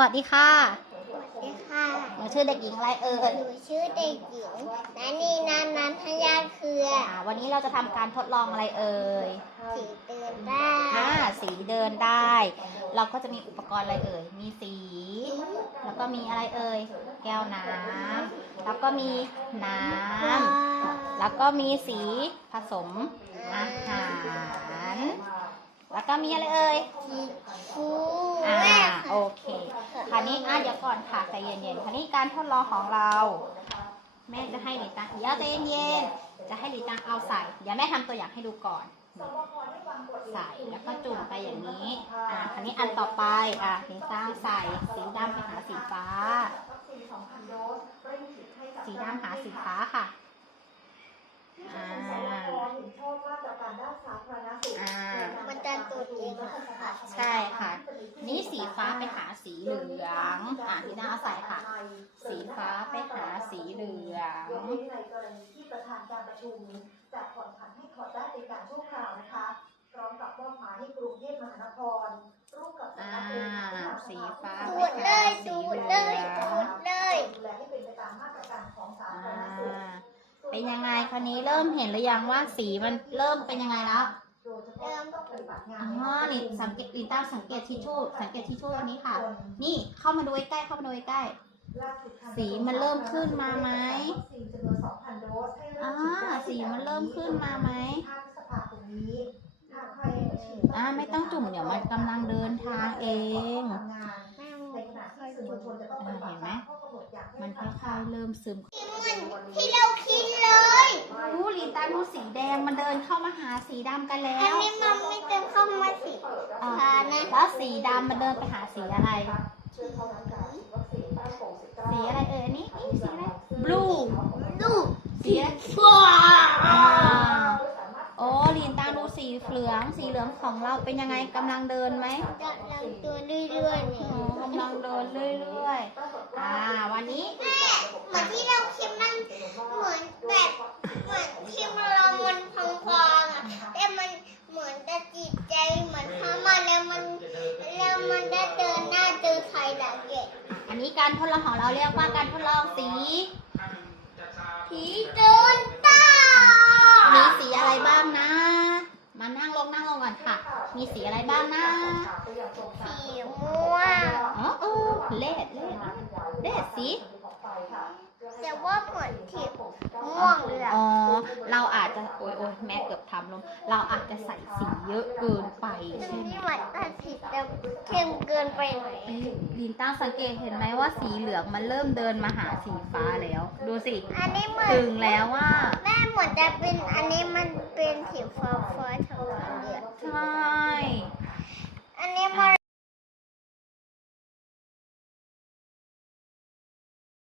สวัสดีค่ะสวัสดีค่ะหนูชื่อเด็กหญิงอะไรเอ่ยหนูชื่อเด็กหญิงนันนีนันนันทยาเครืออ่าวันนี้เราจะทำการทดลองอะไรเอ่ยสีเตือนได้อ่าสีเดินได้ เราก็จะมีอุปกรณ์อะไรเอ่ยมีสี แล้วก็มีอะไรเอ่ยแก้วน้ำแล้วก็มีน้ำแล้วก็มีสีผสมอาหาร แล้วก็มีอะไรเอ่ยสีฟู อ่า แม่ โอเค คราวนี้ อะเดี๋ยวก่อนค่ะใจเย็นๆคราวนี้การทดลองของเรา แม่จะให้ลีตังเดี๋ยวใจเย็นๆจะให้ลีตังเอาใส่เดี๋ยวแม่ทำตัวอย่างให้ดูก่อน ใส่แล้วก็จุ่มไปอย่างนี้ อ่าคราวนี้อันต่อไปอะลีตังใส่สีดำไปหาสีฟ้า สีดำหาสีฟ้าค่ะอ่า มันจะตุดเองค่ะใช่ค่ะ นี่สีฟ้าไปหาสีเหลืองอะที่น่าเอาใส่ค่ะ สีฟ้าไปหาสีเหลืองยกเว้นในกรณีที่ประธานการประชุมจะผ่อนผันให้ถอดได้เป็นการชั่วคราวนะคะพร้อมกับมอบหมายให้กรุงเทพมหานครร่วมกับอ่าสีฟ้าตูไปดเลหายสีตูเหดลืเลอยงตูดเลยดูแลให้เป็นไปตามมาตรการของสาอ่าธารณสุขเป็นยังไงคราวนี้เริ่มเห็นหรือยังว่าสีมันเริ่มเป็นยังไงแล้ว ปฏิบัติงานอ๋อนี่สังเกตลิต้าสังเกตทิชชู่สังเกตทิชชู่อันนี้ค่ะ นี่เข้ามาดูใกล้ๆเข้ามาดูใกล้ล่าสุดทางสีมันเริ่มขึ้นมาไหมวัคซีนจำนวน2,000โดสให้ๆอ่าเริ่มฉีดได้สีมันเริ่มขึ้นมาไหม5พฤษภาคมนี้หากใครฉีดอ่าไม่ต้องจุ่มเดี๋ยวมันกำลังเดินทางเองทำงานแม่ในขณะที่สื่อมวลชนจะต้องปฏิบัติตามข้อกำหนดอย่างเคร่มันงคค่รัดอยๆเริ่มซึม ที่เราคิดเลย อู้ลีตาดูสีแด งมันเดินเข้ามาหาสีดำกันแล้อันวนี้มันไม่เต็มเข้ามาสิอ่าทานะแล้วสีดำมันเดินไปหาสีอะไรช่วยเข้ารับการฉีดวัคซีนต้านโควิด19สีอะไรเอ่ยอันนี้นี่สีอะไร blue ลูกสีอะไรว้าอ่าโอ้ลีนตาดูสีเหลือง สีเหลืองของเราเป็นยังไงกำลังเดินไหม จะลำตัวเรื่อยๆเนี่ย อ๋อกำลังเดินเรื่อยๆ อ่า วันนี้ แม่เหมือนที่เราคิดมันเหมือนแบบเหมือนที่เรามันพองๆอะแต่มันเหมือนจะจิตใจเหมือนพามาแล้วมันแล้วมันได้เดินหน้าเจอใครหลังเกต อั นนี้การทดลองของเราเรียกว่าการทดลองสีผีเดินตามีสีอะไรบ้างนะ มานั่งลงนั่งลงก่อนค่ะ มีสีอะไรบ้างนะ สีม่วงอ๋อเออเลดเลดเลดสีแต่ว่าเหมือนที่ม่วงเลยอะ อ๋อ เราอาจจะ โอ้ยโอ้ยแม่เกือบทำลงเราอาจจะใส่สีเยอะเกินไปตรงใช่ไหมนี้เหมือนตัดสีแต่เข้มเกินไปหน่อยเอ้ยลินตั้งสังเกตเห็นไหมว่าสีเหลืองมันเริ่มเดินมาหาสีฟ้าแล้ว ดูสิอันนี้เหมือนถึงแล้วว่าแม่เหมือนจะเป็นอันนี้มันเป็นสีฟ้าฟ้า